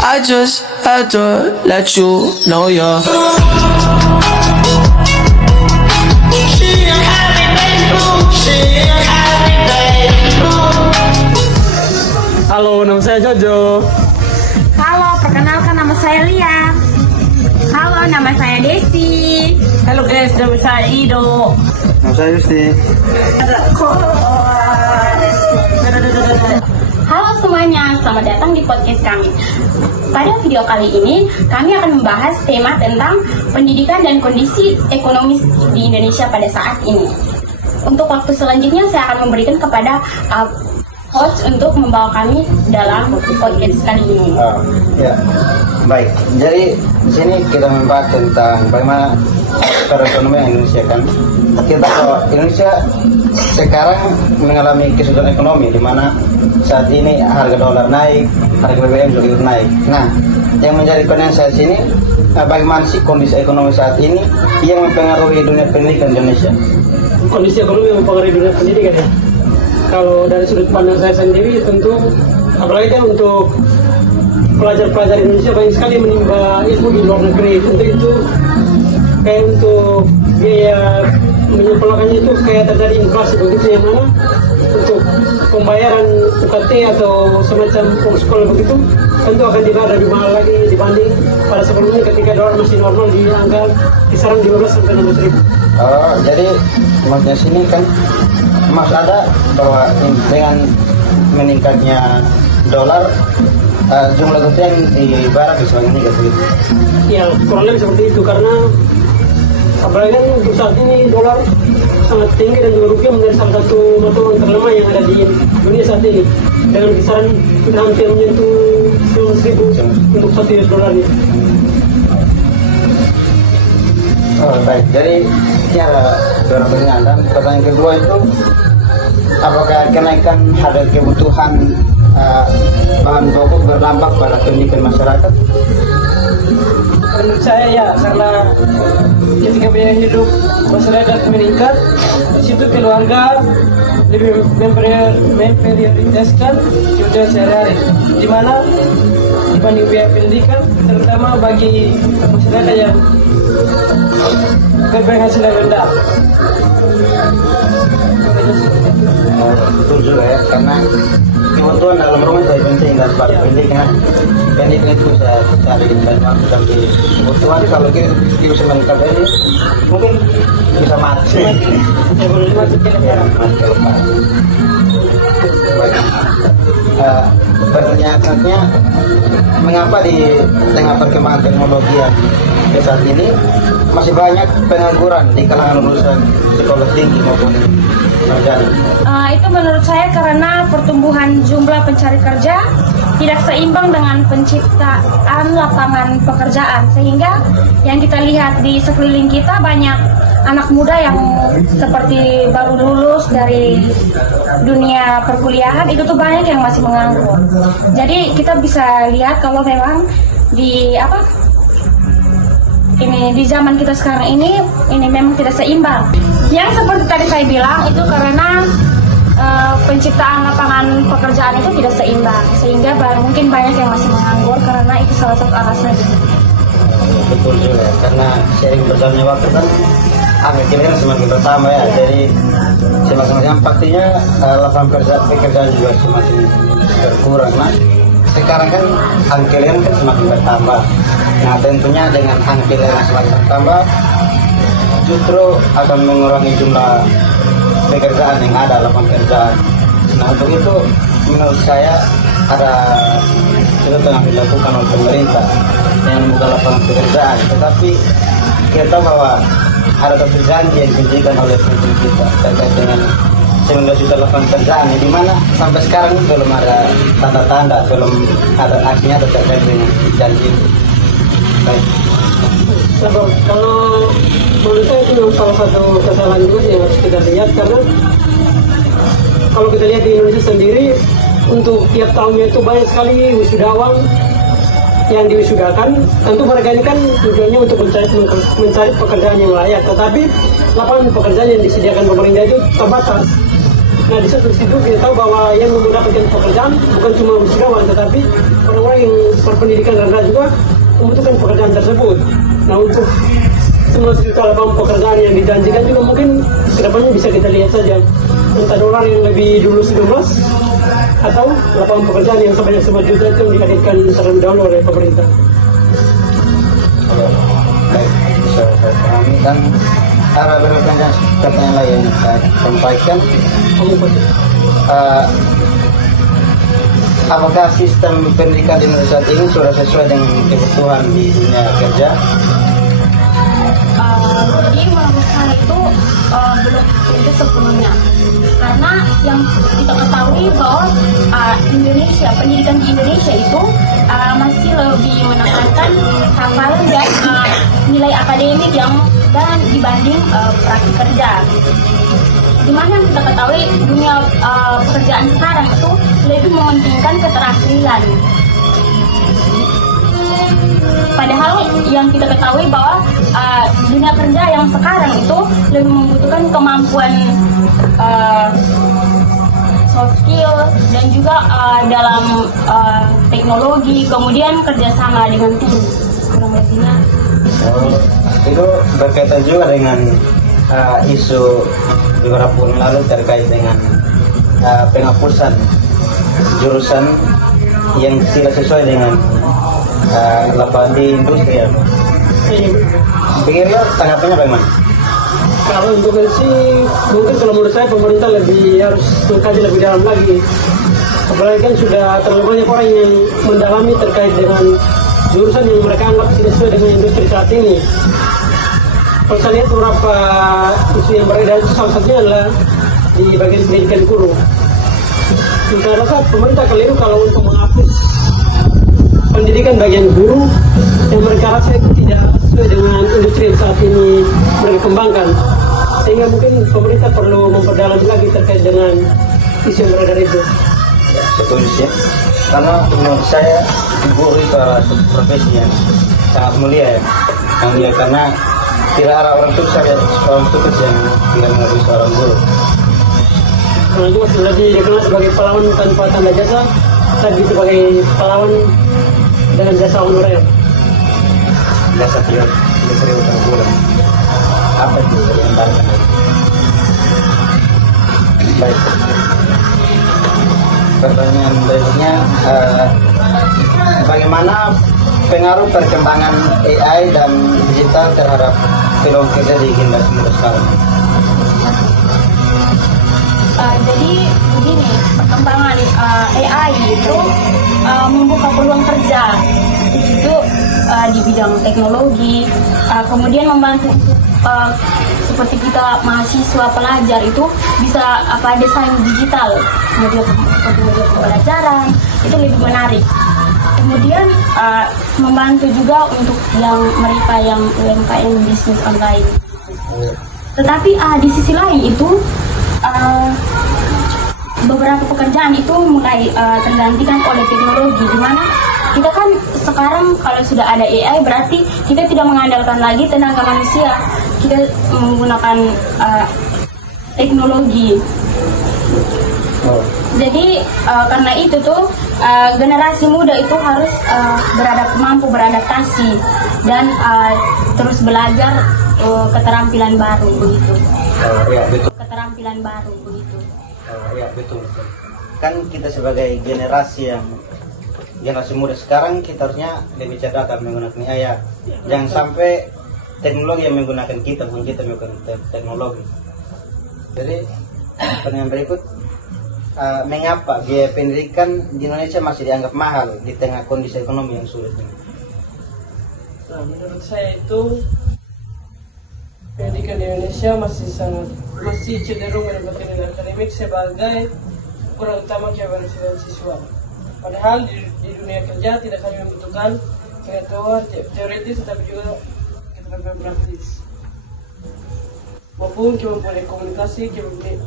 I just had to let you know you're. Halo, nama saya Jojo. Halo, perkenalkan nama saya Lia. Halo, nama saya Desi. Halo guys, nama saya Ido. Nama saya Yusti. Halo semuanya, selamat datang di podcast kami. Pada video kali ini, kami akan membahas tema tentang pendidikan dan kondisi ekonomi di Indonesia pada saat ini. Untuk waktu selanjutnya, saya akan memberikan kepada host untuk membawa kami dalam podcast kali ini. Ya, baik. Jadi di sini kita membahas tentang bagaimana perekonomian Indonesia kan. Kita tahu Indonesia sekarang mengalami kesulitan ekonomi di mana saat ini harga dolar naik, harga BBM juga ikut naik. Nah, yang menjadi pertanyaan saya sini, bagaimana sih kondisi ekonomi saat ini yang mempengaruhi dunia pendidikan Indonesia? Kondisi ekonomi yang mempengaruhi dunia pendidikan ya. Kalau dari sudut pandang saya sendiri tentu, apalagi kan untuk pelajar-pelajar Indonesia banyak sekali menimba ilmu di luar negeri. Untuk itu kayak untuk biaya menyekolahkannya itu kayak terjadi inflasi begitu, yang mana untuk pembayaran UKT atau semacam uang sekolah begitu tentu akan dibayar lebih mahal lagi dibanding pada sebelumnya ketika dolar masih normal di angka kisaran 15 sampai 16 ribu. Oh, jadi maksudnya sini kan maksud ada bahwa dengan meningkatnya dolar jumlah kerja yang dibayar bisa meningkat begitu. Ya, kurang lebih seperti itu, karena apalagi kan untuk saat ini dolar sangat tinggi dan juga rupiah menjadi salah satu mata uang terlemah yang ada di dunia saat ini, dengan kisaran sudah hampir menyentuh 19.000 untuk satu US dollar ini. Oh, baik. Jadi ini ada beberapa pertanyaan. Dan pertanyaan kedua itu, apakah kenaikan harga kebutuhan bahan pokok berdampak pada pendidikan masyarakat? Menurut saya ya, karena ketika biaya hidup masyarakat meningkat, di situ keluarga lebih memprioritaskan kebutuhan sehari-hari, di mana dibanding biaya pendidikan, terutama bagi masyarakat yang berpenghasilan rendah. Betul juga ya, karena kebutuhan dalam rumah itu penting dan paling penting kan. Pendidikan itu bisa cari dari waktu sampai kebutuhan. Kalau kita bisa meningkat ini, mungkin bisa mati. Ya, mati lepas. Baik. Pertanyaan selanjutnya, mengapa di tengah perkembangan teknologi yang saat ini masih banyak pengangguran di kalangan lulusan sekolah tinggi maupun sarjana? Itu menurut saya karena pertumbuhan jumlah pencari kerja tidak seimbang dengan penciptaan lapangan pekerjaan, sehingga yang kita lihat di sekeliling kita banyak anak muda yang seperti baru lulus dari dunia perkuliahan, itu tuh banyak yang masih menganggur. Jadi kita bisa lihat kalau memang di di zaman kita sekarang ini memang tidak seimbang. Yang seperti tadi saya bilang itu karena penciptaan lapangan pekerjaan itu tidak seimbang, sehingga mungkin banyak yang masih menganggur karena itu salah satu alasan. Betul juga, karena seiring berjalannya waktu kan angka kalian semakin bertambah ya. Jadi semakin pastinya lapangan pekerjaan juga semakin berkurang. Nah, sekarang kan angka kalian kan semakin bertambah. Nah, tentunya dengan angka kalian yang semakin bertambah justru akan mengurangi jumlah pekerjaan yang ada, lapangan pekerjaan. Nah, untuk itu menurut saya ada sesuatu yang dilakukan oleh pemerintah yang membuka lapangan pekerjaan. Tetapi kita tahu bahwa ada satu janji yang diberikan oleh pemerintah kita terkait dengan 19 juta lapangan pekerjaan, di mana sampai sekarang belum ada tanda-tanda, belum ada aksinya terkait dengan janji itu. Baik. Kalau menurut saya itu salah satu kesalahan juga yang harus kita lihat, karena kalau kita lihat di Indonesia sendiri, untuk tiap tahunnya itu banyak sekali wisudawan yang diwisudakan. Tentu mereka ini kan tujuannya untuk mencari pekerjaan yang layak, tetapi lapangan pekerjaan yang disediakan pemerintah itu terbatas. Nah di satu situ kita tahu bahwa yang mendapatkan pekerjaan bukan cuma wisudawan, tetapi orang-orang yang berpendidikan rendah juga membutuhkan pekerjaan tersebut. Nah untuk 9 juta lapangan pekerjaan yang dijanjikan juga mungkin kedepannya bisa kita lihat saja, entah dolar yang lebih dulu 19 atau lapangan pekerjaan yang sebanyak 9 juta itu yang dihadirkan terlebih dahulu oleh pemerintah. Baik, bisa saya pahami. Dan ada beberapa pertanyaan lain yang saya sampaikan. Apakah sistem pendidikan di Indonesia saat ini sudah sesuai dengan kebutuhan di dunia kerja? Jadi menurut saya itu belum tentu sepenuhnya, karena yang kita ketahui bahwa pendidikan di Indonesia itu masih lebih menekankan hafalan dan nilai akademik yang dibanding praktik kerja. Dimana yang kita ketahui dunia pekerjaan sekarang itu lebih mementingkan keterampilan. Padahal yang kita ketahui bahwa dunia kerja yang sekarang itu lebih membutuhkan kemampuan soft skill dan juga dalam teknologi, kemudian kerjasama dengan tim. Kurang lebihnya. Itu berkaitan juga dengan isu beberapa bulan lalu terkait dengan penghapusan jurusan yang tidak sesuai dengan lapangan di industri ya. Pikirnya tanggapannya bagaimana? Kalau untuk sih mungkin kalau menurut saya pemerintah harus mengkaji lebih dalam lagi. Apalagi kan sudah terlalu banyak orang yang mendalami terkait dengan jurusan yang mereka anggap tidak sesuai dengan industri saat ini. Kalau saya lihat beberapa isu yang beredar itu salah satunya adalah di bagian pendidikan guru. Saya rasa pemerintah keliru kalau untuk menghapus pendidikan bagian guru yang mereka rasa itu tidak sesuai dengan industri yang saat ini mereka kembangkan. Sehingga mungkin pemerintah perlu memperdalam lagi terkait dengan isu yang beredar itu. Ya, setuju sih. Karena menurut saya guru itu adalah satu profesi yang sangat mulia ya. Yang mulia karena tidak ada orang sukses yang tidak menghargai seorang guru. Karena itu sudah dikenal sebagai pahlawan tanpa tanda jasa, tapi sebagai pahlawan dengan jasa honorer. Jasa tidak utang bulan. Apa itu yang diantarkan? Baik. Pertanyaan berikutnya, bagaimana pengaruh perkembangan AI dan digital terhadap peluang kerja di generasi muda sekarang? Jadi begini, perkembangan AI itu membuka peluang kerja itu di bidang teknologi, kemudian membantu seperti kita mahasiswa pelajar itu bisa desain digital, kemudian seperti media pembelajaran itu lebih menarik. Kemudian membantu juga untuk mereka yang UMKM bisnis online. Tetapi di sisi lain itu beberapa pekerjaan itu mulai tergantikan oleh teknologi, di mana kita kan sekarang kalau sudah ada AI berarti kita tidak mengandalkan lagi tenaga manusia, kita menggunakan teknologi. Jadi karena itu tuh generasi muda itu harus mampu beradaptasi dan terus belajar keterampilan baru begitu. Ya, betul. Keterampilan baru begitu. Ya, betul. Kan kita sebagai generasi muda sekarang kita harusnya lebih cerdas menggunakan AI. Jangan sampai teknologi yang menggunakan kita, bukan kita menggunakan teknologi. Jadi pertanyaan berikut, mengapa biaya pendidikan di Indonesia masih dianggap mahal di tengah kondisi ekonomi yang sulit? Nah, menurut saya itu pendidikan di Indonesia masih cenderung mendapatkan nilai akademik sebagai ukuran utama keberhasilan siswa. Padahal di dunia kerja tidak hanya membutuhkan pengetahuan teoritis tetapi juga keterampilan praktis maupun kemampuan komunikasi,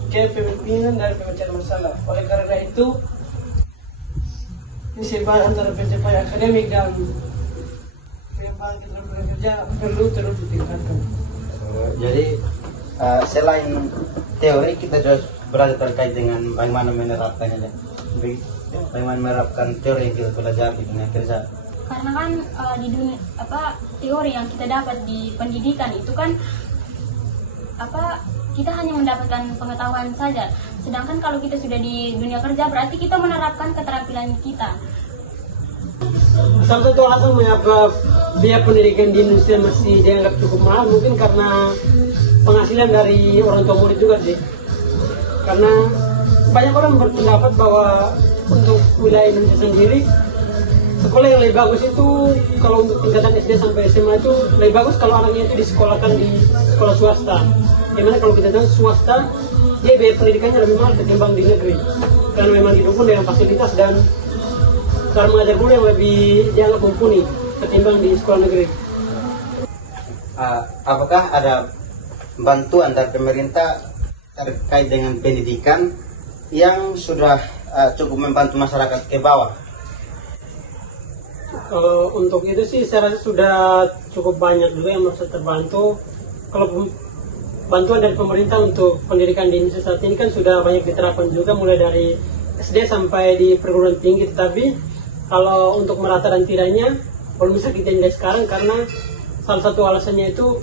kepemimpinan dan pemecahan masalah. Oleh karena itu, keseimbangan antara pencapaian akademik dan pengembangan keterampilan kerja perlu terus ditingkatkan. Jadi selain teori kita berarti terkait dengan bagaimana menerapkannya, bagaimana menerapkan teori yang kita pelajari di dunia kerja. Karena kan di dunia teori yang kita dapat di pendidikan itu kan kita hanya mendapatkan pengetahuan saja. Sedangkan kalau kita sudah di dunia kerja berarti kita menerapkan keterampilan kita. Salah satu alasan mengapa biaya pendidikan di Indonesia masih dianggap cukup mahal mungkin karena penghasilan dari orang tua murid juga sih. Karena banyak orang berpendapat bahwa untuk wilayah Indonesia sendiri sekolah yang lebih bagus itu kalau untuk tingkatan SD sampai SMA itu lebih bagus kalau anaknya itu disekolahkan di sekolah swasta. Dimana kalau kita tahu swasta dia biaya pendidikannya lebih mahal ketimbang di negeri karena memang didukung dengan fasilitas dan cara mengajar guru yang lebih dianggap mumpuni ketimbang di sekolah negeri. Apakah ada bantuan dari pemerintah terkait dengan pendidikan yang sudah cukup membantu masyarakat ke bawah? Kalau untuk itu sih saya rasa sudah cukup banyak juga yang merasa terbantu. Kalau bantuan dari pemerintah untuk pendidikan di Indonesia saat ini kan sudah banyak diterapkan juga mulai dari SD sampai di perguruan tinggi, tetapi kalau untuk merata dan tidaknya belum bisa kita nilai sekarang karena salah satu alasannya itu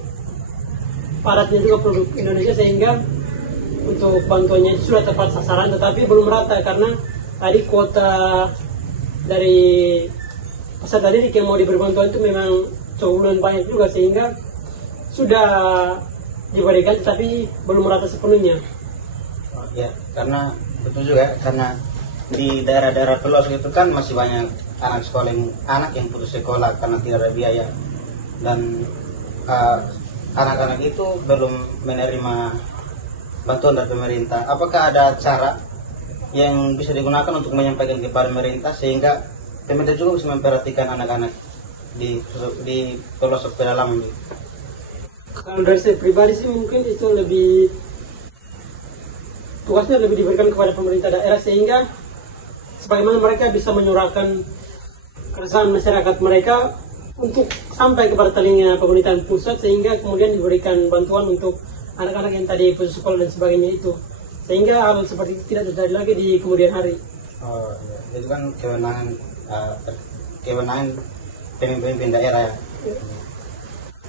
padatnya juga produk Indonesia sehingga untuk bantuannya itu sudah tepat sasaran tetapi belum merata karena tadi kuota dari peserta didik yang mau diberi bantuan itu memang cukup banyak juga sehingga sudah diberikan tetapi belum merata sepenuhnya. Ya, karena betul juga karena di daerah-daerah pelosok itu kan masih banyak anak yang putus sekolah karena tidak ada biaya dan anak-anak itu belum menerima bantuan dari pemerintah. Apakah ada cara yang bisa digunakan untuk menyampaikan kepada pemerintah sehingga pemerintah juga bisa memperhatikan anak-anak di pelosok pedalaman? Kalau dari saya pribadi sih mungkin itu lebih tugasnya lebih diberikan kepada pemerintah daerah sehingga sebagaimana mereka bisa menyuarakan keresahan masyarakat mereka untuk sampai kepada telinga pemerintahan pusat sehingga kemudian diberikan bantuan untuk anak-anak yang tadi putus sekolah dan sebagainya itu sehingga hal seperti itu tidak terjadi lagi di kemudian hari. Oh, ya. Itu kan kewenangan pemimpin daerah ya.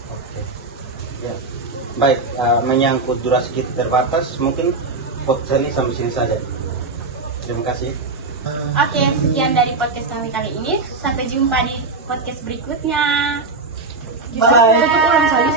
Oke. Ya. Baik, menyangkut durasi kita terbatas, mungkin podcast ini sampai sini saja. Terima kasih. Oke, sekian dari podcast kami kali ini. Sampai jumpa di podcast berikutnya. Bye. Tutup ulang saja.